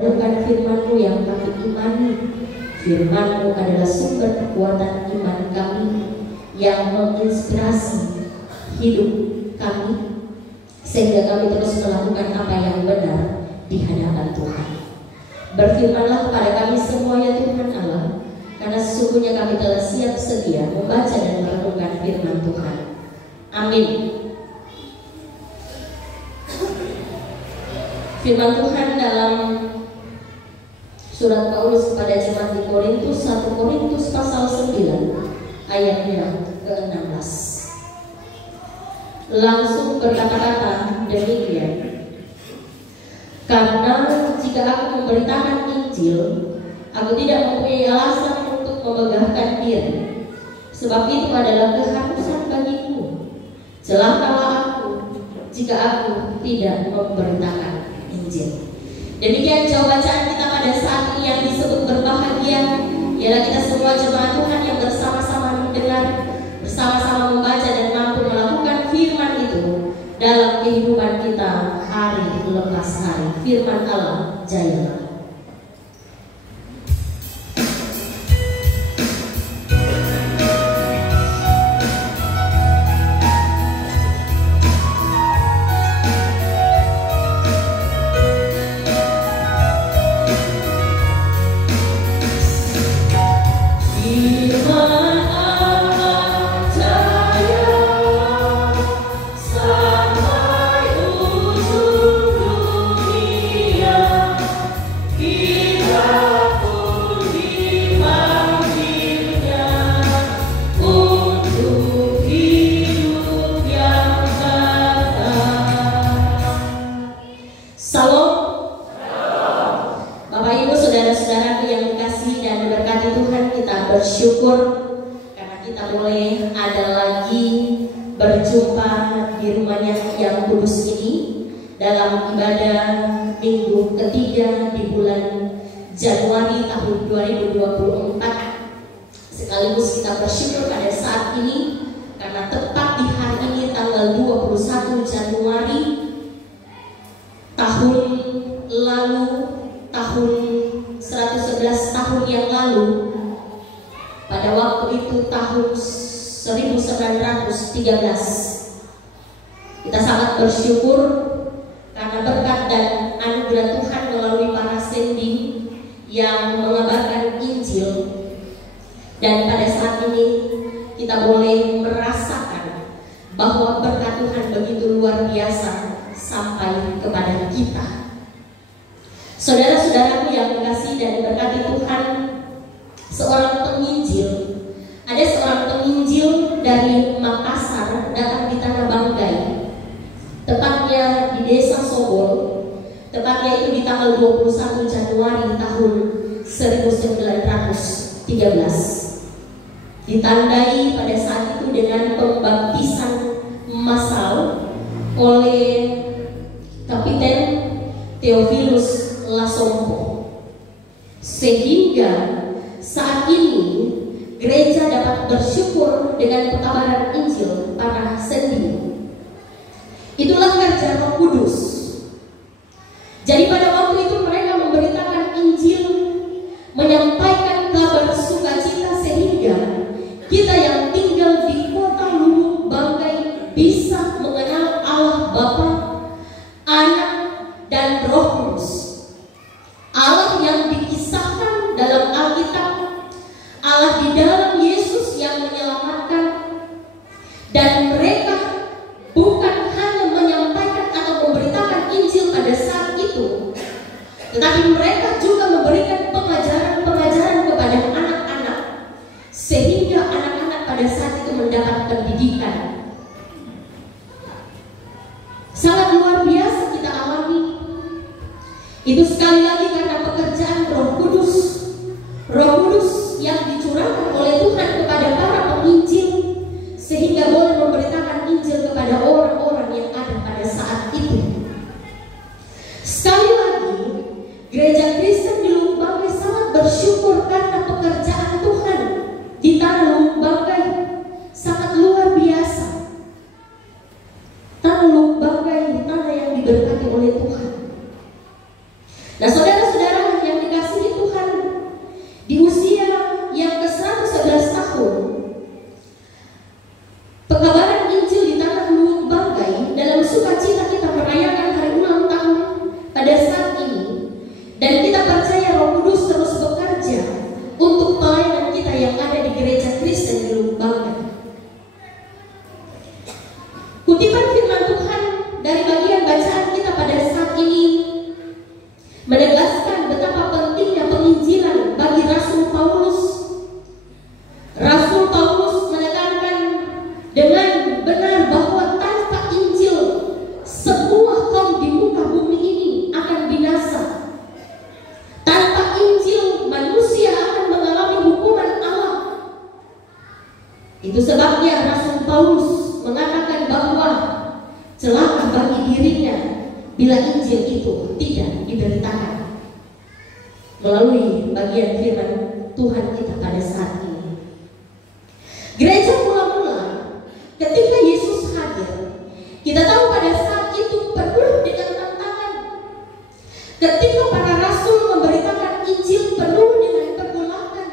Bukan firman-Mu yang kami imani. Firman-Mu adalah sumber kekuatan iman kami yang menginspirasi hidup kami, sehingga kami terus melakukan apa yang benar di hadapan Tuhan. Berfirmanlah kepada kami semua ya Tuhan Allah, karena sesungguhnya kami telah siap sedia membaca dan merenungkan firman Tuhan. Amin. Firman Tuhan dalam surat Paulus kepada jemaat di Korintus, 1 Korintus pasal 9 ayatnya ke-16. Langsung berkata-kata demikian. Karena jika aku memberitakan Injil, aku tidak mempunyai alasan untuk memegahkan diri, sebab itu adalah keharusan bagiku. Celakalah aku jika aku tidak memberitakan Injil. Demikian jawab bacaan kita pada saat ini yang disebut berbahagia, ialah kita semua jemaat Tuhan yang bersama-sama mendengar, bersama-sama membaca dan mampu melakukan firman itu dalam kehidupan kita hari lepas hari. Firman Allah jaya. Bersyukur karena kita boleh ada lagi berjumpa di rumahnya yang kudus ini dalam ibadah minggu ketiga di bulan Januari tahun 2024. Sekaligus kita bersyukur pada saat ini karena tepat di hari ini tanggal 21 Januari tahun lalu, tahun 111 tahun yang lalu, pada waktu itu tahun 1913, kita sangat bersyukur karena berkat dan anugerah Tuhan melalui para sending yang mengabarkan Injil. Dan pada saat ini kita boleh merasakan bahwa berkat Tuhan begitu luar biasa sampai kepada kita. Saudara-saudaraku yang dikasihi dan diberkati Tuhan, seorang penginjil, ada seorang penginjil dari Makassar datang di Tanah Banggai, tepatnya di Desa Sobol, tepatnya itu di tanggal 21 Januari tahun 1913. Ditandai pada saat itu dengan pembaptisan massal oleh Kapiten Theophilus Lasompo, sehingga saat ini gereja dapat bersyukur dengan pekabaran Injil para sendiri. Itulah kerja Roh Kudus. Jadi pada waktu itu mereka memberitakan Injil, menyampaikan kabar sukacita, sehingga kita yang tinggal di kota Lubuk Banggai bisa mengenal Allah Bapa, Anak, dan Roh Kudus. Allah yang dikisahkan dalam Alkitab, Allah di dalam Yesus yang menyelamatkan, dan mereka bukan hanya menyampaikan atau memberitakan Injil pada saat itu, tetapi mereka juga memberikan pengajaran-pengajaran kepada anak-anak, sehingga anak-anak pada saat itu mendapat pendidikan. Sangat luar biasa kita alami. Itu sekali lagi karena pekerjaan Roh Kudus. Roh Kudus yang dicurahkan oleh Tuhan kepada para penginjil, sehingga boleh memberitakan Injil kepada orang-orang yang ada pada saat itu. Sekali lagi, gereja Kristen di Lubuk Banggai sangat bersyukur karena pekerjaan Tuhan di tanah Lubuk Banggai sangat luar biasa. Tanah Lubuk Banggai, tanah yang diberkati oleh Tuhan. Nah, saudara-saudara, dengan benar bahwa tanpa Injil semua kaum di muka bumi ini akan binasa. Tanpa Injil manusia akan mengalami hukuman Allah. Itu sebabnya Rasul Paulus mengatakan bahwa celaka bagi dirinya bila Injil itu tidak diberitakan melalui bagian firman Tuhan kita pada saat ini. Gereja mula-mula ketika Yesus hadir, kita tahu pada saat itu penuh dengan tantangan. Ketika para rasul memberitakan Injil penuh dengan pergolakan.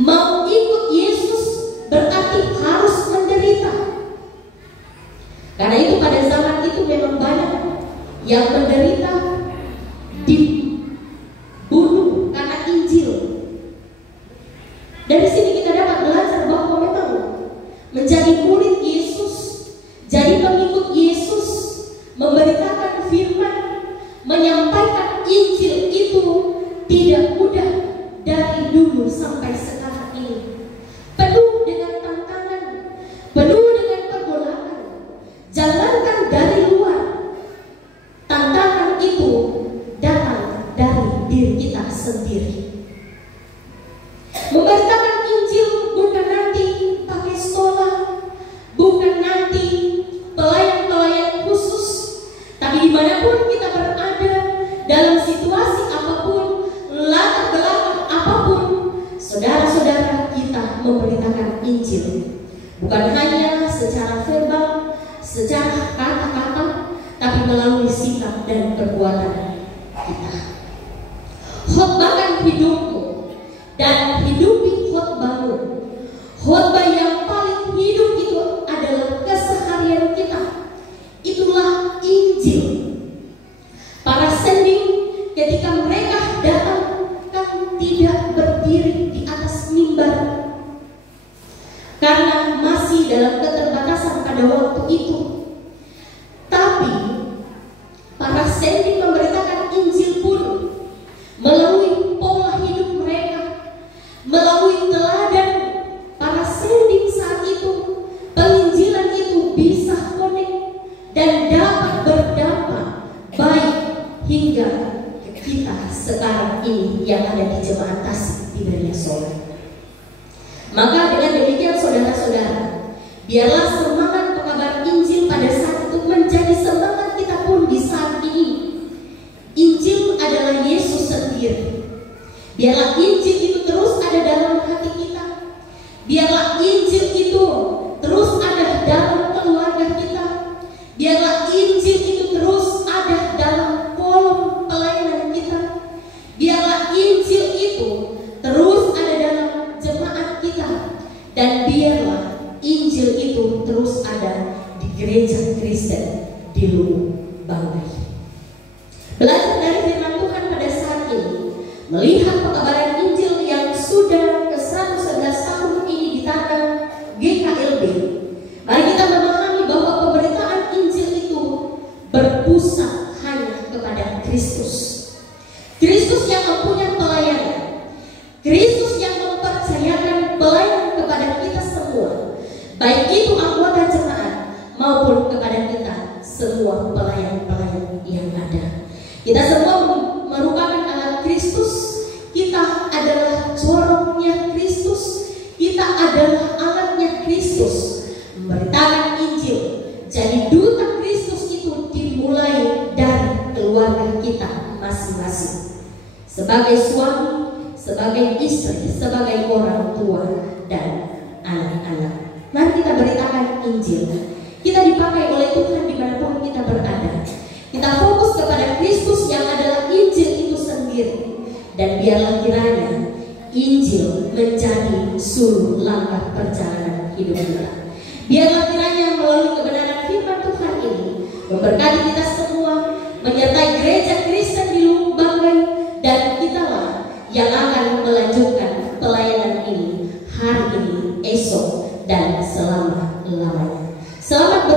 Mau ikut Yesus berarti harus menderita. Karena itu pada zaman itu memang banyak yang menderita, dibunuh karena Injil. Dari sini kita dapat belajar bahwa memang menjadi murid Yesus, jadi pengikut Yesus, memberitakan firman, menyampaikan Injil itu tidak mudah dari dulu sampai sekarang ini. Penuh dengan tantangan, penuh dengan pergolakan. Jangankan dari luar, tantangan itu datang dari diri kita sendiri. Memberitakan Injil bukan nanti pakai sekolah, bukan nanti pelayan-pelayan khusus, tapi dimanapun kita berada, dalam situasi apapun, latar belakang apapun, saudara-saudara kita memberitakan Injil. Bukan hanya secara verbal, secara kata-kata, tapi melalui sikap dan perbuatan kita. Khotbahkan hidupmu dan hidupi khotbahmu. Khotbah yang paling hidup itu adalah keseharian kita. Itulah Injil. Para sending ketika mereka datang kan tidak berdiri di atas mimbar karena masih dalam keterbatasan pada waktu itu. Tapi para sending memberitakan Injil pun melalui pola hidup mereka, melalui teladan para sending saat itu. Penginjilan itu bisa connect dan dapat berdampak baik hingga kita sekarang ini yang ada di Jemaat Tasik Tiberia Solo. Maka dengan demikian saudara-saudara, biarlah semangat pengabar Injil pada saat itu menjadi semangat kita pun di saat ini. Injil adalah Yesus sendiri. Biarlah Injil itu terus ada dalam hati kita. Biarlah Injil itu terus ada dalam keluarga kita. Biarlah Injil itu terus ada dalam kolom pelayanan kita. Biarlah Injil itu terus ada dalam jemaat kita. Dan biarlah Injil itu terus ada di gereja Kristen di Luwu Banggai. Belajar dari firman Tuhan pada saat ini, melihat pengabaran Injil yang sudah ke-111 tahun ini di tanah GKLB, mari kita memahami bahwa pemberitaan Injil itu berpusat hanya kepada Kristus. Kristus yang mempunyai pelayanan, Kristus yang mempercayakan pelayanan kepada kita semua, baik itu anggota jemaat maupun kepada kita semua pelayan-pelayan yang ada. Kita semua merupakan alat Kristus. Kita adalah corongnya Kristus. Kita adalah alatnya Kristus. Memberitakan Injil. Jadi duta Kristus itu dimulai dari keluarga kita masing-masing. Sebagai suami, sebagai istri, sebagai orang tua dan anak-anak. Mari kita beritakan Injil. Kita dipakai oleh Tuhan dimanapun kita berada. Kita fokus kepada Kristus yang adalah Injil itu sendiri. Dan biarlah kiranya Injil menjadi seluruh langkah perjalanan hidup kita. Biarlah kiranya melalui kebenaran firman Tuhan ini memberkati kita semua, menyertai gereja Kristen di Luwu Banggai, dan kitalah yang akan melanjutkan pelayanan ini hari ini, esok, dan selama-lamanya. Selamat